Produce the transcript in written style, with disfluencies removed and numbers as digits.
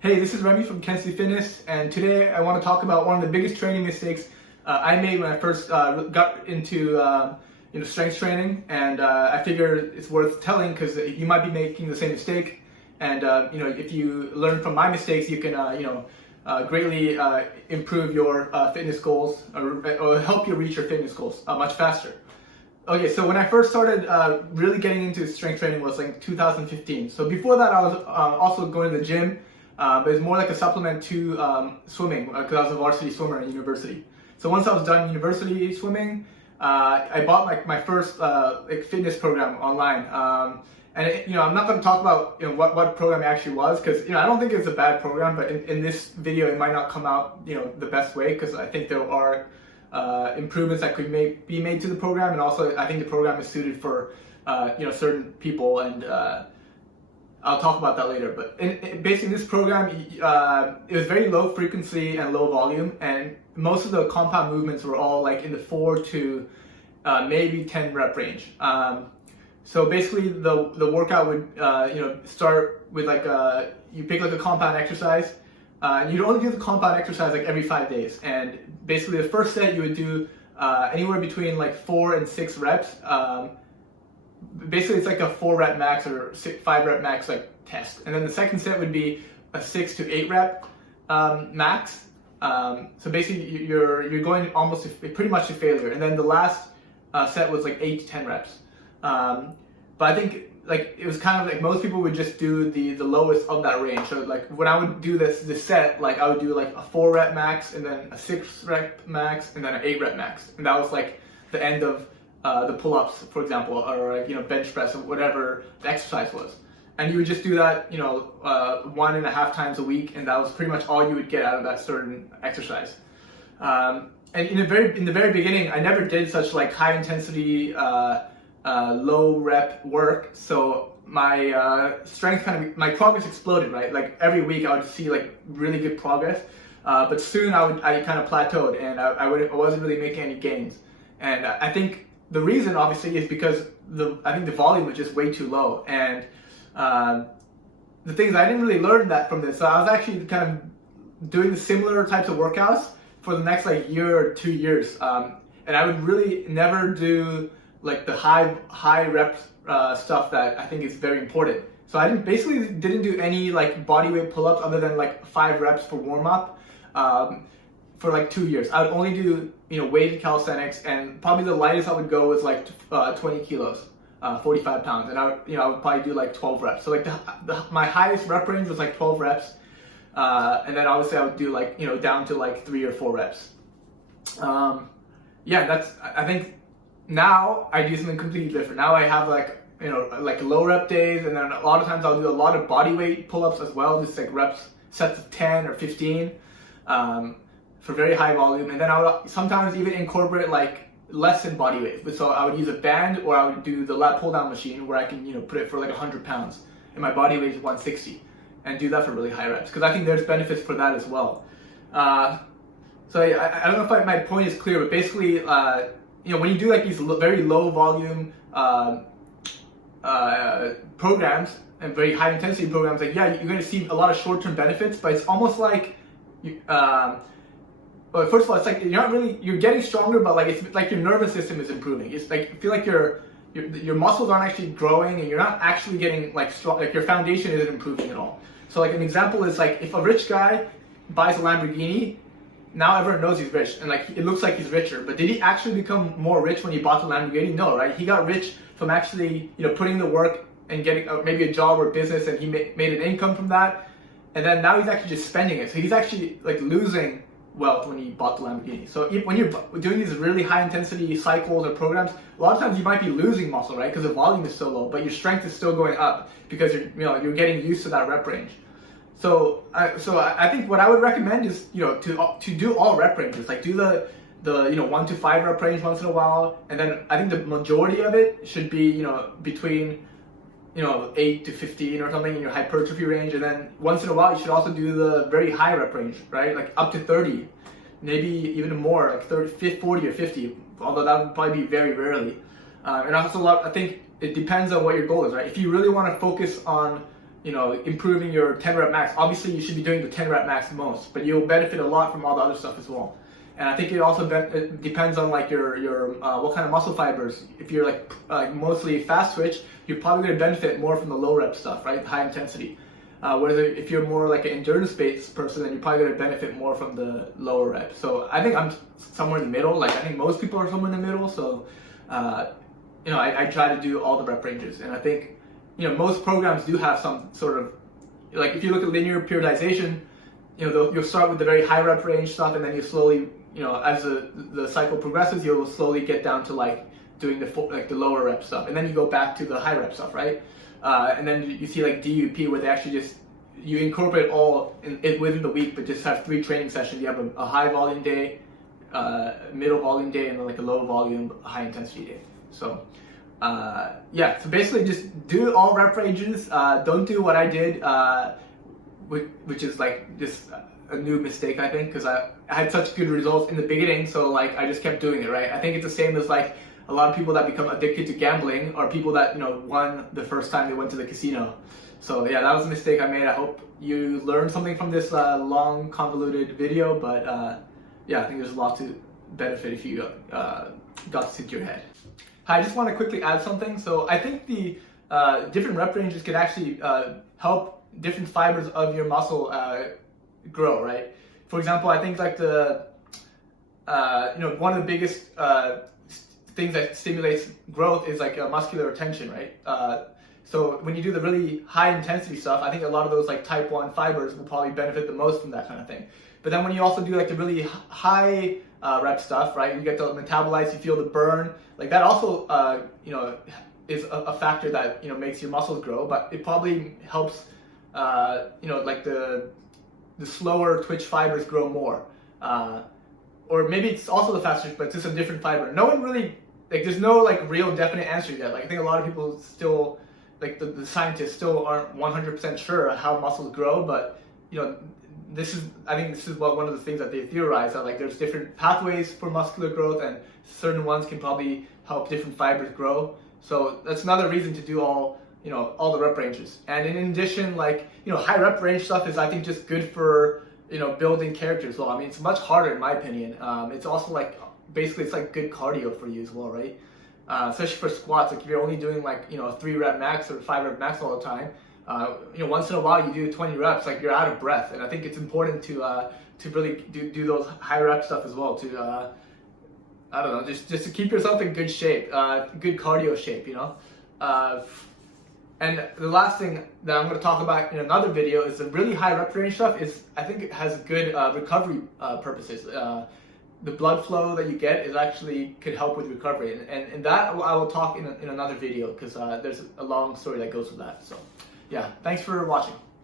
Hey, this is Remy from Kensley Fitness, and today I want to talk about one of the biggest training mistakes I made when I first got into strength training, and I figure it's worth telling because you might be making the same mistake, and if you learn from my mistakes, you can greatly improve your fitness goals or help you reach your fitness goals much faster. Okay, so when I first started really getting into strength training was like 2015. So before that, I was also going to the gym. But it's more like a supplement to swimming because I was a varsity swimmer in university. So once I was done university swimming, I bought like my first fitness program online. I'm not going to talk about what program it actually was because I don't think it's a bad program. But in this video, it might not come out the best way because I think there are improvements that could be made to the program, and also I think the program is suited for certain people and. I'll talk about that later, but basically this program, it was very low frequency and low volume, and most of the compound movements were all like in the 4 to maybe 10 rep range. So basically the workout would start with like you pick like a compound exercise, and you'd only do the compound exercise like every 5 days, and basically the first set you would do anywhere between like 4 and 6 reps. Basically it's like a 4 rep max or 5 rep max like test, and then the second set would be a 6 to 8 rep max. So basically you're going almost pretty much to failure, and then the last set was like 8 to 10 reps. But I think like it was kind of like most people would just do the lowest of that range. So like when I would do this set, like I would do like a 4 rep max, and then a 6 rep max, and then an 8 rep max, and that was like the end of the pull-ups, for example, or bench press, or whatever the exercise was. And you would just do that 1.5 times a week, and that was pretty much all you would get out of that certain exercise. And in the very beginning, I never did such like high intensity, low rep work. So my strength my progress exploded, right? Like every week I would see like really good progress, but soon I kind of plateaued, and I wasn't really making any gains. And I think the reason obviously is because I think the volume was just way too low, and the thing is I didn't really learn that from this. So I was actually kind of doing the similar types of workouts for the next like year or 2 years, and I would really never do like the high rep stuff that I think is very important. So I basically didn't do any like body weight pull-ups other than like 5 reps for warm up. For like 2 years. I would only do weighted calisthenics, and probably the lightest I would go was like 20 kilos, 45 pounds, and I would probably do like 12 reps. So like my highest rep range was like 12 reps, and then obviously I would do like down to like 3 or 4 reps. I think now I do something completely different. Now I have like like low rep days, and then a lot of times I'll do a lot of body weight pull-ups as well, just like sets of 10 or 15. For very high volume, and then I would sometimes even incorporate like less than body weight. So I would use a band, or I would do the lat pull down machine where I can put it for like 100 pounds, and my body weight is 160, and do that for really high reps because I think there's benefits for that as well. So I don't know if my point is clear, but basically when you do like these very low volume programs and very high intensity programs, like you're going to see a lot of short-term benefits, but it's almost like well, first of all, it's like you're getting stronger, but like it's like your nervous system is improving. It's like you feel like your muscles aren't actually growing, and you're not actually getting like strong. Like your foundation isn't improving at all. So like an example is like if a rich guy buys a Lamborghini, now everyone knows he's rich, and like it looks like he's richer. But did he actually become more rich when he bought the Lamborghini? No, right? He got rich from actually putting the work and getting maybe a job or business, and he made an income from that, and then now he's actually just spending it. So he's actually like losing wealth when he bought the Lamborghini. So when you're doing these really high intensity cycles or programs, a lot of times you might be losing muscle, right? Because the volume is so low, but your strength is still going up because you're getting used to that rep range. So I think what I would recommend is to do all rep ranges, like do the 1 to 5 rep range once in a while, and then I think the majority of it should be between 8 to 15 or something in your hypertrophy range, and then once in a while you should also do the very high rep range, right? Like up to 30, maybe even more, like 30, 40 or 50, although that would probably be very rarely. And also I think it depends on what your goal is, right? If you really want to focus on improving your 10 rep max. Obviously, you should be doing the 10 rep max most, but you'll benefit a lot from all the other stuff as well. And I think it also it depends on like your what kind of muscle fibers. If you're like mostly fast twitch, you're probably going to benefit more from the low rep stuff, right? High intensity. Whereas if you're more like an endurance-based person, then you're probably going to benefit more from the lower reps. So I think I'm somewhere in the middle. Like I think most people are somewhere in the middle. So I try to do all the rep ranges, and I think most programs do have some sort of, like if you look at linear periodization, you'll start with the very high rep range stuff, and then you slowly, as the cycle progresses, you'll slowly get down to like doing the lower rep stuff, and then you go back to the high rep stuff, right? And then you see like DUP where they actually you incorporate all within the week, but just have 3 training sessions. You have a high volume day, middle volume day, and then like a low volume, high intensity day. So so basically just do all rep ranges. Don't do what I did, which is like just a new mistake, I think, because I had such good results in the beginning, so like I just kept doing it, right? I think it's the same as like a lot of people that become addicted to gambling are people that won the first time they went to the casino. So yeah, that was a mistake I made. I hope you learned something from this long convoluted video, but I think there's a lot to benefit if you got this into your head. Hi, I just want to quickly add something. So I think the different rep ranges can actually help different fibers of your muscle grow, right? For example, I think like the one of the biggest things that stimulates growth is like muscular retention, right? So when you do the really high intensity stuff, I think a lot of those like type 1 fibers will probably benefit the most from that kind of thing. But then when you also do like the really high rep stuff, right? You get the metabolites, you feel the burn, like that also is a factor that makes your muscles grow, but it probably helps like the slower twitch fibers grow more. Or maybe it's also the fast twitch, but it's just a different fiber. No one really, like there's no like real definite answer yet. Like I think a lot of people still, like the scientists still aren't 100% sure how muscles grow, but I think this is one of the things that they theorize, that like there's different pathways for muscular growth, and certain ones can probably help different fibers grow. So that's another reason to do all the rep ranges. And in addition, like high rep range stuff is, I think, just good for building character as well. I mean, it's much harder in my opinion. It's also like basically it's like good cardio for you as well, right? Especially for squats. Like if you're only doing like a 3 rep max or 5 rep max all the time, once in a while you do 20 reps, like you're out of breath. And I think it's important to really do those high rep stuff as well, to I don't know, just to keep yourself in good shape, good cardio shape, And the last thing that I'm going to talk about in another video is the really high rep range stuff. I think it has good recovery purposes. The blood flow that you get could help with recovery, and that I will talk in another video, because there's a long story that goes with that. So yeah, thanks for watching.